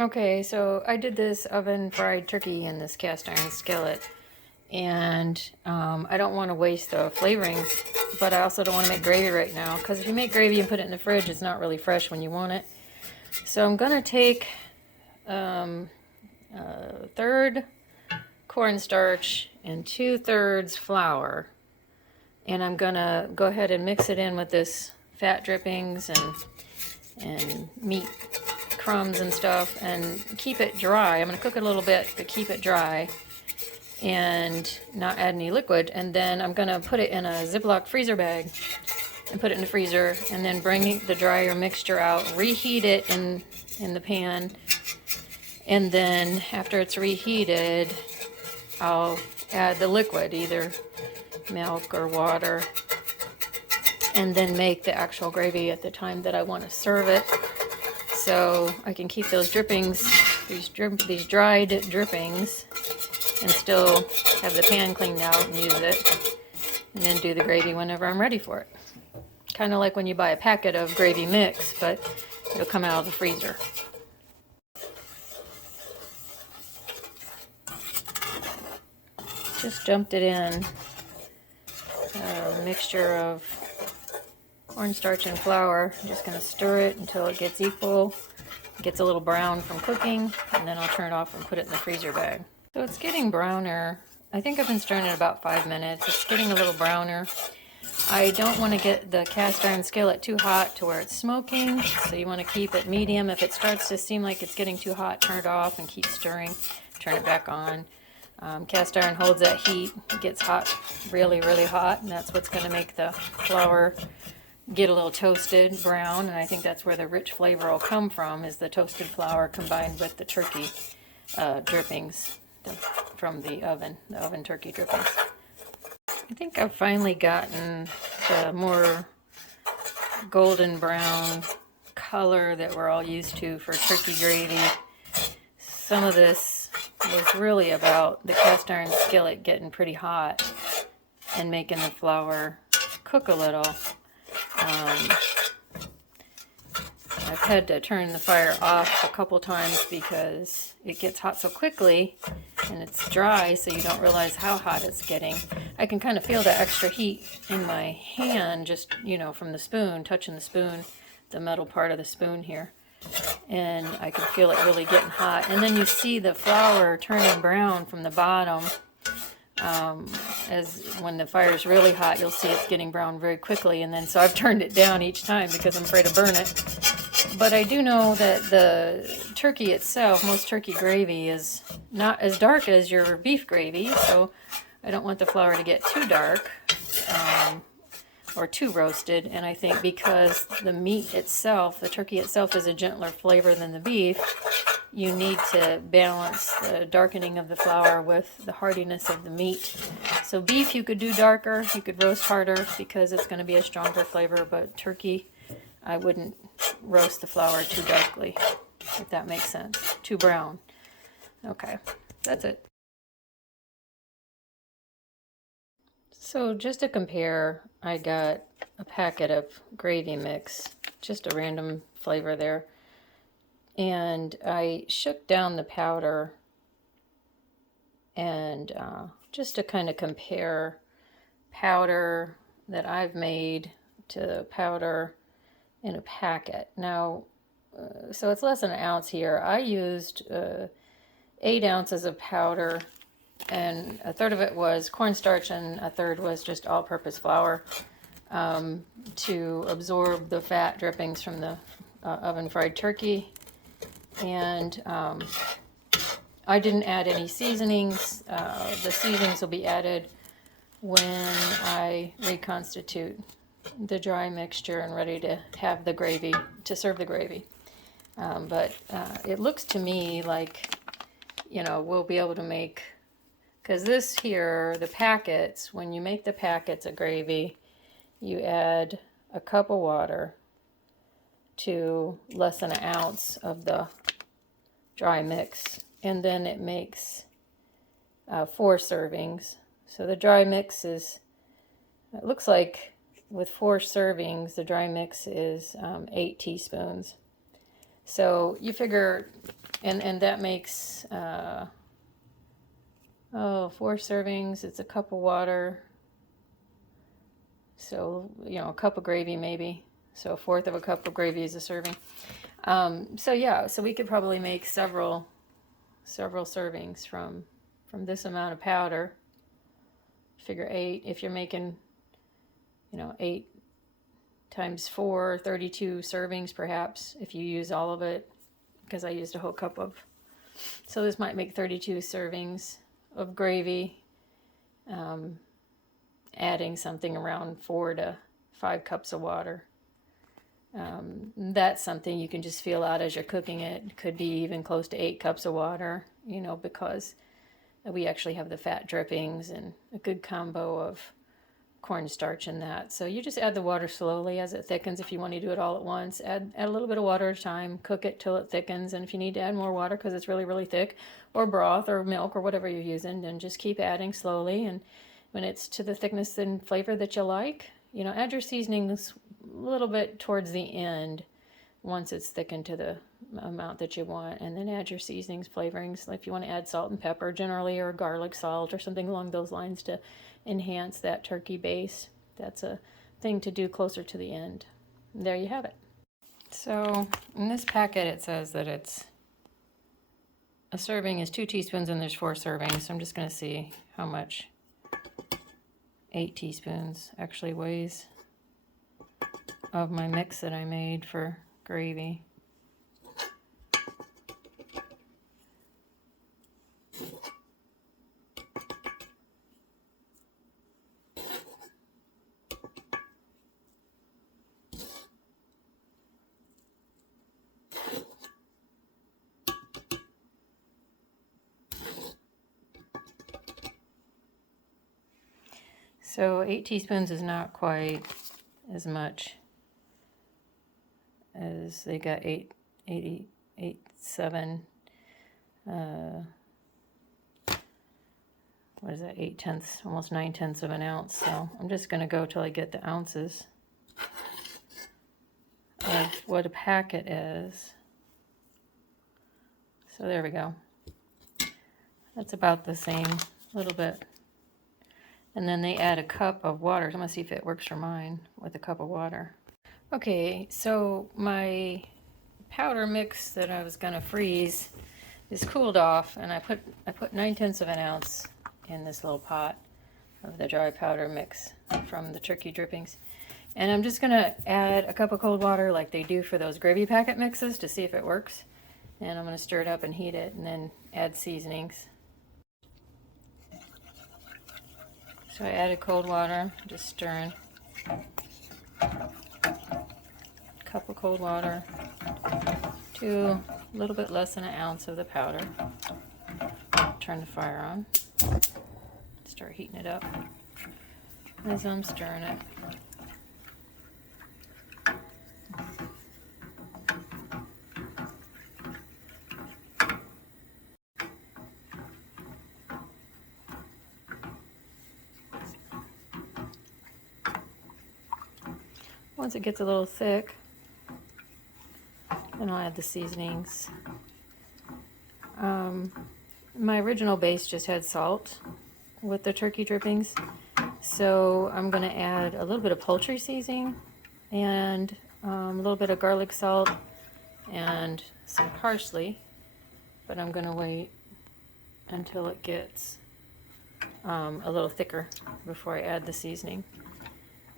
Okay, so I did this oven fried turkey in this cast iron skillet, and I don't want to waste the flavorings, but I also don't want to make gravy right now, because if you make gravy and put it in the fridge, it's not really fresh when you want it. So I'm going to take a third cornstarch and 2/3 flour, and I'm going to go ahead and mix it in with this fat drippings and meat crumbs and stuff, and keep it dry. I'm going to cook it a little bit, but keep it dry and not add any liquid. And then I'm going to put it in a Ziploc freezer bag and put it in the freezer, and then bring the drier mixture out, reheat it in the pan, and then after it's reheated, I'll add the liquid, either milk or water, and then make the actual gravy at the time that I want to serve it. So I can keep those drippings, these dried drippings, and still have the pan cleaned out and use it, and then do the gravy whenever I'm ready for it. Kind of like when you buy a packet of gravy mix, but it'll come out of the freezer. Just dumped it in a mixture of cornstarch and flour. I'm just going to stir it until it gets equal. It gets a little brown from cooking, and then I'll turn it off and put it in the freezer bag. So it's getting browner. I think I've been stirring it about 5 minutes. It's getting a little browner. I don't want to get the cast iron skillet too hot to where it's smoking, so you want to keep it medium. If it starts to seem like it's getting too hot, turn it off and keep stirring. Turn it back on. Cast iron holds that heat. It gets hot, really, really hot, and that's what's going to make the flour get a little toasted, brown, and I think that's where the rich flavor will come from, is the toasted flour combined with the turkey drippings from the oven turkey drippings. I think I've finally gotten the more golden brown color that we're all used to for turkey gravy. Some of this was really about the cast iron skillet getting pretty hot and making the flour cook a little. I've had to turn the fire off a couple times because it gets hot so quickly and it's dry, so you don't realize how hot it's getting. I can kind of feel the extra heat in my hand, just, from the spoon, touching the spoon, the metal part of the spoon here. And I can feel it really getting hot. And then you see the flour turning brown from the bottom. As when the fire is really hot, you'll see it's getting brown very quickly. And then so I've turned it down each time because I'm afraid to burn it. But I do know that the turkey itself, most turkey gravy, is not as dark as your beef gravy, so I don't want the flour to get too dark or too roasted. And I think because the meat itself, the turkey itself, is a gentler flavor than the beef, you need to balance the darkening of the flour with the hardiness of the meat. So beef you could do darker, you could roast harder because it's going to be a stronger flavor, but turkey, I wouldn't roast the flour too darkly, if that makes sense. Too brown. Okay, that's it. So just to compare, I got a packet of gravy mix, just a random flavor there. And I shook down the powder, and just to kind of compare powder that I've made to powder in a packet. Now, so it's less than an ounce here. I used 8 ounces of powder, and a third of it was cornstarch and a third was just all-purpose flour to absorb the fat drippings from the oven-fried turkey. And I didn't add any seasonings. The seasonings will be added when I reconstitute the dry mixture and ready to have the gravy, to serve the gravy. But it looks to me like, we'll be able to make, because this here, the packets, when you make the packets of gravy, you add a cup of water to less than an ounce of the dry mix, and then it makes 4 servings. So the dry mix is, it looks like with 4 servings, the dry mix is 8 teaspoons. So you figure, and that makes, 4 servings. It's a cup of water. So, a cup of gravy maybe. So 1/4 of a cup of gravy is a serving. So yeah, so we could probably make several servings from this amount of powder. Figure 8, if you're making, 8 times 4, 32 servings perhaps, if you use all of it, because I used a whole cup of. So this might make 32 servings of gravy, adding something around 4 to 5 cups of water. That's something you can just feel out as you're cooking it. It could be even close to 8 cups of water, because we actually have the fat drippings and a good combo of cornstarch in that. So you just add the water slowly as it thickens. If you want to do it all at once, add a little bit of water at a time, cook it till it thickens. And if you need to add more water because it's really, really thick, or broth or milk or whatever you're using, then just keep adding slowly. And when it's to the thickness and flavor that you like, add your seasonings a little bit towards the end once it's thickened to the amount that you want, and then add your seasonings, flavorings. If you want to add salt and pepper generally, or garlic salt or something along those lines to enhance that turkey base, that's a thing to do closer to the end. And there you have it. So in this packet it says that it's a serving is 2 teaspoons and there's 4 servings. So I'm just going to see how much 8 teaspoons actually weighs of my mix that I made for gravy. So 8 teaspoons is not quite as much as they got 7, what is that, 8/10, almost 9/10 of an ounce. So I'm just going to go till I get the ounces of what a packet is. So there we go. That's about the same, a little bit. And then they add a cup of water. I'm going to see if it works for mine with a cup of water. Okay, so my powder mix that I was going to freeze is cooled off, and I put 9/10 of an ounce in this little pot of the dry powder mix from the turkey drippings. And I'm just going to add a cup of cold water like they do for those gravy packet mixes to see if it works. And I'm going to stir it up and heat it, and then add seasonings. So I added cold water, just stirring. Cup of cold water to a little bit less than an ounce of the powder. Turn the fire on. Start heating it up as I'm stirring it. Once it gets a little thick, then I'll add the seasonings. My original base just had salt with the turkey drippings, so I'm going to add a little bit of poultry seasoning and a little bit of garlic salt and some parsley, but I'm going to wait until it gets a little thicker before I add the seasoning.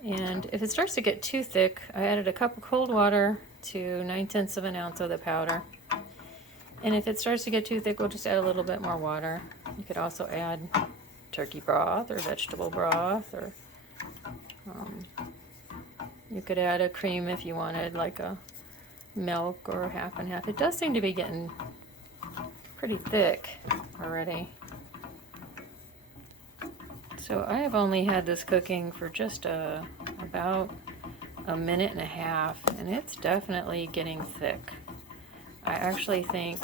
And if it starts to get too thick, I added a cup of cold water to 9/10 of an ounce of the powder. And if it starts to get too thick, we'll just add a little bit more water. You could also add turkey broth or vegetable broth, or you could add a cream if you wanted, like a milk or half and half. It does seem to be getting pretty thick already. So I have only had this cooking for just about a minute and a half, and it's definitely getting thick. I actually think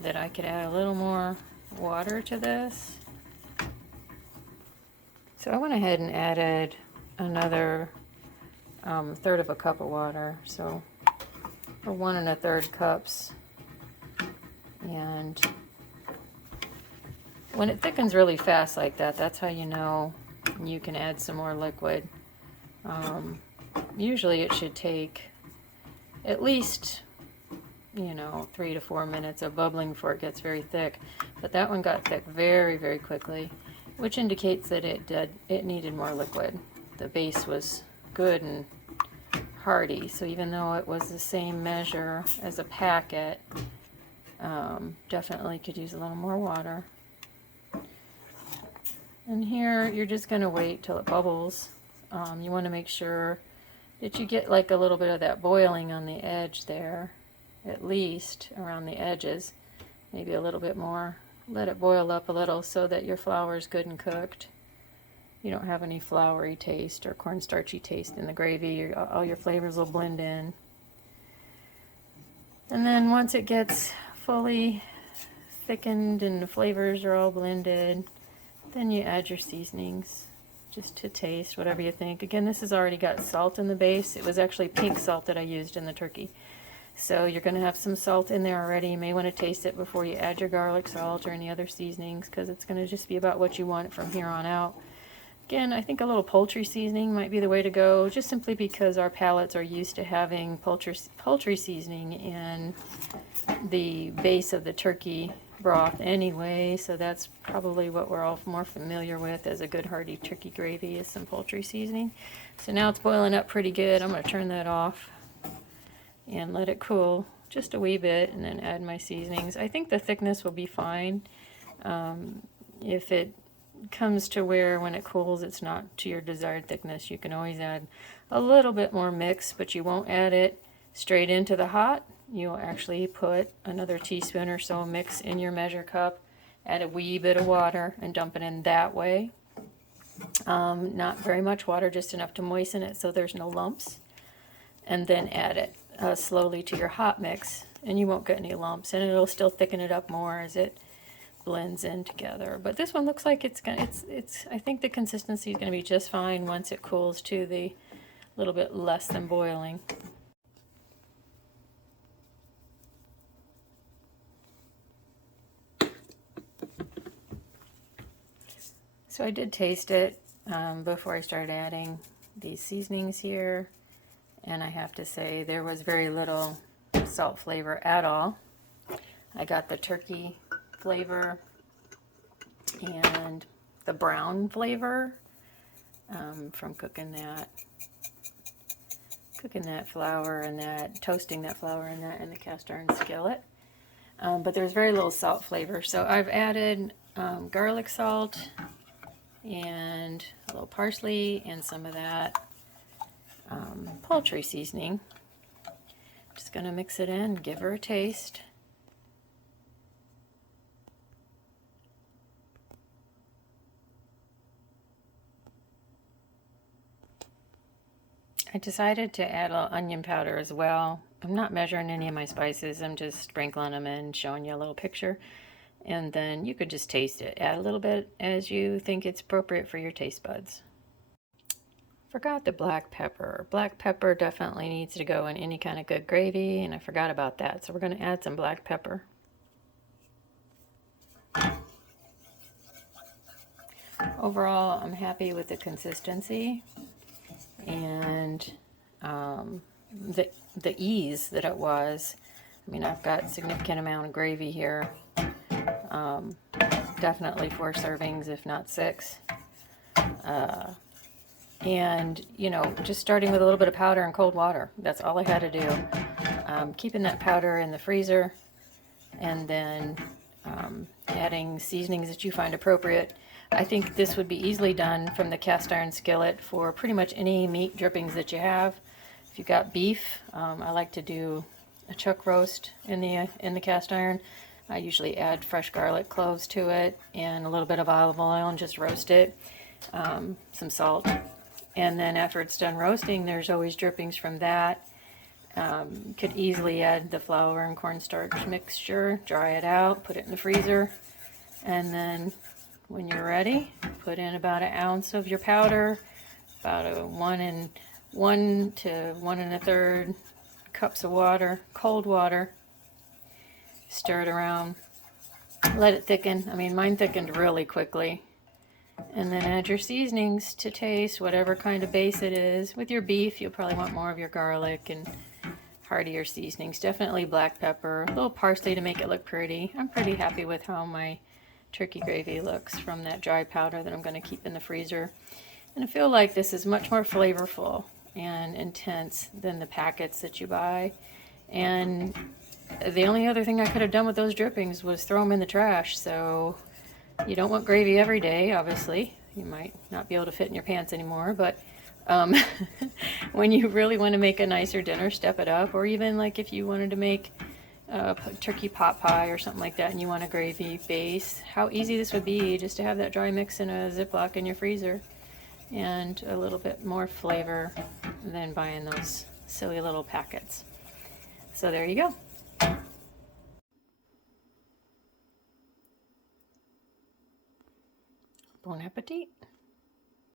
that I could add a little more water to this. So I went ahead and added another 1/3 of a cup of water. So or 1 1/3 cups. And when it thickens really fast like that, that's how you know you can add some more liquid. Usually it should take at least, you know, 3 to 4 minutes of bubbling before it gets very thick. But that one got thick very, very quickly, which indicates that it needed more liquid. The base was good and hearty, so even though it was the same measure as a packet, definitely could use a little more water. And here you're just going to wait till it bubbles. You want to make sure that you get like a little bit of that boiling on the edge there, at least around the edges, maybe a little bit more. Let it boil up a little so that your flour is good and cooked. You don't have any floury taste or cornstarchy taste in the gravy. All your flavors will blend in. And then once it gets fully thickened and the flavors are all blended, then you add your seasonings just to taste, whatever you think. Again, this has already got salt in the base. It was actually pink salt that I used in the turkey. So you're going to have some salt in there already. You may want to taste it before you add your garlic salt or any other seasonings, because it's going to just be about what you want from here on out. Again, I think a little poultry seasoning might be the way to go, just simply because our palates are used to having poultry seasoning in the base of the turkey broth anyway, so that's probably what we're all more familiar with as a good hearty turkey gravy, is some poultry seasoning. So now it's boiling up pretty good. I'm going to turn that off and let it cool just a wee bit and then add my seasonings. I think the thickness will be fine. If it comes to where when it cools it's not to your desired thickness, you can always add a little bit more mix, but you won't add it straight into the hot. You'll actually put another teaspoon or so mix in your measure cup, add a wee bit of water and dump it in that way. Not very much water, just enough to moisten it so there's no lumps, and then add it slowly to your hot mix, and you won't get any lumps, and it'll still thicken it up more as it blends in together. But this one looks like I think the consistency is going to be just fine once it cools to the little bit less than boiling. So I did taste it before I started adding these seasonings here, and I have to say there was very little salt flavor at all. I got the turkey flavor and the brown flavor from cooking that flour and toasting that flour in the cast iron skillet. But there's very little salt flavor, so I've added garlic salt and a little parsley and some of that poultry seasoning. Just gonna mix it in, give her a taste. I decided to add a little onion powder as well. I'm not measuring any of my spices, I'm just sprinkling them in, showing you a little picture. And then you could just taste it. Add a little bit as you think it's appropriate for your taste buds. Forgot the black pepper. Black pepper definitely needs to go in any kind of good gravy, and I forgot about that. So we're going to add some black pepper. Overall, I'm happy with the consistency and the ease that it was. I mean, I've got a significant amount of gravy here. Definitely 4 servings, if not 6. And, you know, just starting with a little bit of powder and cold water. That's all I had to do. Keeping that powder in the freezer, and then adding seasonings that you find appropriate. I think this would be easily done from the cast iron skillet for pretty much any meat drippings that you have. If you've got beef, I like to do a chuck roast in the cast iron. I usually add fresh garlic cloves to it and a little bit of olive oil and just roast it. Some salt. And then after it's done roasting, there's always drippings from that. Could easily add the flour and cornstarch mixture, dry it out, put it in the freezer, and then when you're ready, put in about 1 ounce of your powder, about a 1 to 1 1/3 cups of water, cold water. Stir it around. Let it thicken. I mean, mine thickened really quickly. And then add your seasonings to taste, whatever kind of base it is. With your beef, you'll probably want more of your garlic and heartier seasonings. Definitely black pepper, a little parsley to make it look pretty. I'm pretty happy with how my turkey gravy looks from that dry powder that I'm going to keep in the freezer. And I feel like this is much more flavorful and intense than the packets that you buy. And the only other thing I could have done with those drippings was throw them in the trash. So you don't want gravy every day, obviously. You might not be able to fit in your pants anymore, but when you really want to make a nicer dinner, step it up. Or even like if you wanted to make turkey pot pie or something like that and you want a gravy base, how easy this would be just to have that dry mix in a Ziploc in your freezer, and a little bit more flavor than buying those silly little packets. So there you go. Bon appetit.